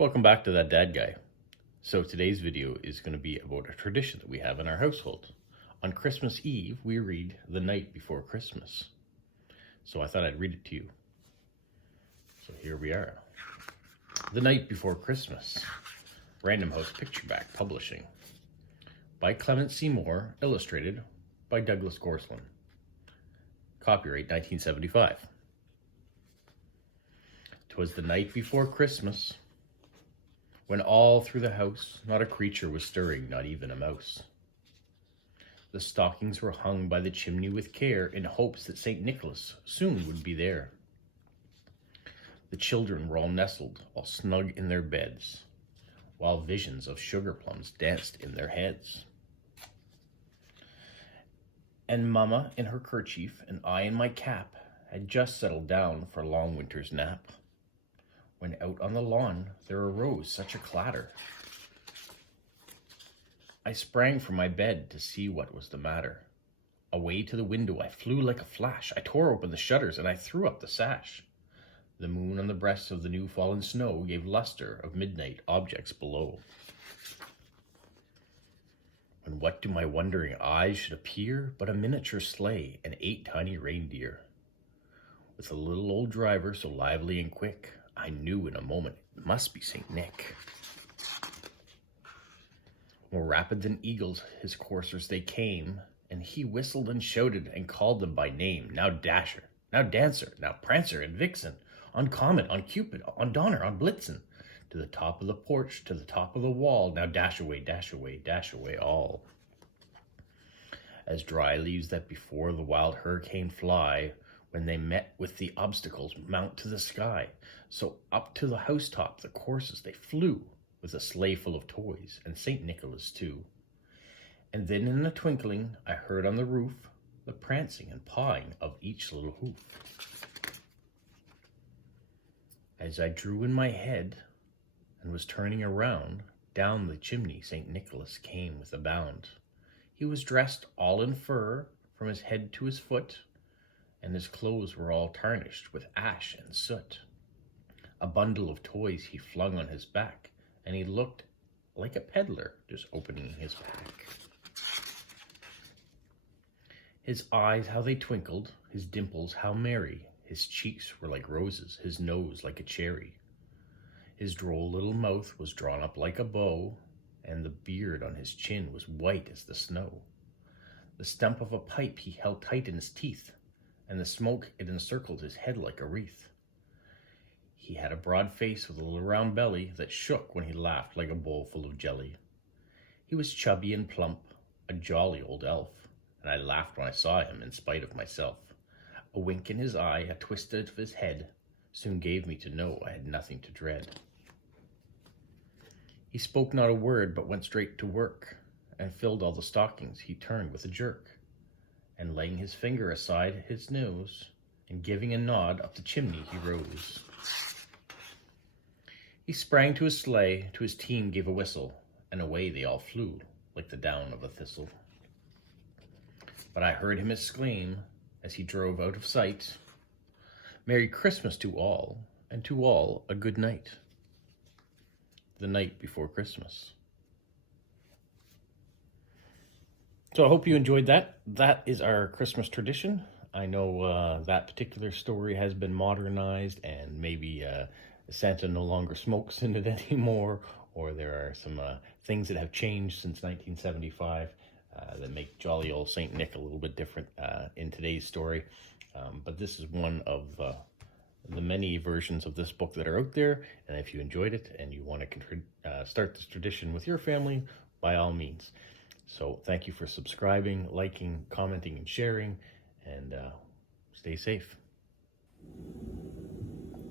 Welcome back to That Dad Guy. So today's video is going to be about a tradition that we have in our household. On Christmas Eve, we read The Night Before Christmas. So I thought I'd read it to you. So here we are. The Night Before Christmas. Random House Pictureback Publishing. By Clement Seymour, illustrated by Douglas Gorsline. Copyright 1975. 'Twas the night before Christmas, when all through the house not a creature was stirring, not even a mouse. The stockings were hung by the chimney with care, in hopes that St. Nicholas soon would be there. The children were all nestled, all snug in their beds, while visions of sugar plums danced in their heads. And Mamma in her kerchief, and I in my cap, had just settled down for a long winter's nap, when out on the lawn there arose such a clatter. I sprang from my bed to see what was the matter. Away to the window I flew like a flash. I tore open the shutters and I threw up the sash. The moon on the breast of the new fallen snow gave luster of midnight objects below. When what to my wondering eyes should appear but a miniature sleigh and 8 tiny reindeer, with a little old driver so lively and quick, I knew in a moment it must be St. Nick. More rapid than eagles his coursers they came, and he whistled and shouted and called them by name. Now Dasher, now Dancer, now Prancer and Vixen, on Comet, on Cupid, on Donner, on Blitzen, to the top of the porch, to the top of the wall, now dash away, dash away, dash away all. As dry leaves that before the wild hurricane fly, when they met with the obstacles, mount to the sky, so up to the housetop the coursers they flew, with a sleigh full of toys, and St. Nicholas too. And then in a twinkling I heard on the roof the prancing and pawing of each little hoof. As I drew in my head and was turning around, down the chimney St. Nicholas came with a bound. He was dressed all in fur from his head to his foot, and his clothes were all tarnished with ash and soot. A bundle of toys he flung on his back, and he looked like a peddler just opening his pack. His eyes, how they twinkled, his dimples, how merry, his cheeks were like roses, his nose like a cherry. His droll little mouth was drawn up like a bow, and the beard on his chin was white as the snow. The stump of a pipe he held tight in his teeth, and the smoke it encircled his head like a wreath. He had a broad face with a little round belly that shook when he laughed like a bowl full of jelly. He was chubby and plump, a jolly old elf, and I laughed when I saw him in spite of myself. A wink in his eye, a twist of his head, soon gave me to know I had nothing to dread. He spoke not a word, but went straight to work, and filled all the stockings he turned with a jerk, and laying his finger aside his nose, and giving a nod up the chimney he rose. He sprang to his sleigh, to his team gave a whistle, and away they all flew like the down of a thistle. But I heard him exclaim, as he drove out of sight, "Merry Christmas to all, and to all a good night." The night before Christmas. So I hope you enjoyed that. That is our Christmas tradition. I know that particular story has been modernized, and maybe Santa no longer smokes in it anymore, or there are some things that have changed since 1975 that make jolly old St. Nick a little bit different in today's story. But this is one of the many versions of this book that are out there, and if you enjoyed it and you want to start this tradition with your family, by all means. So thank you for subscribing, liking, commenting, and sharing, and stay safe.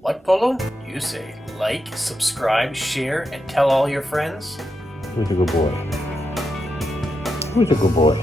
What, Polo? You say like, subscribe, share, and tell all your friends? Who's a good boy? Who's a good boy?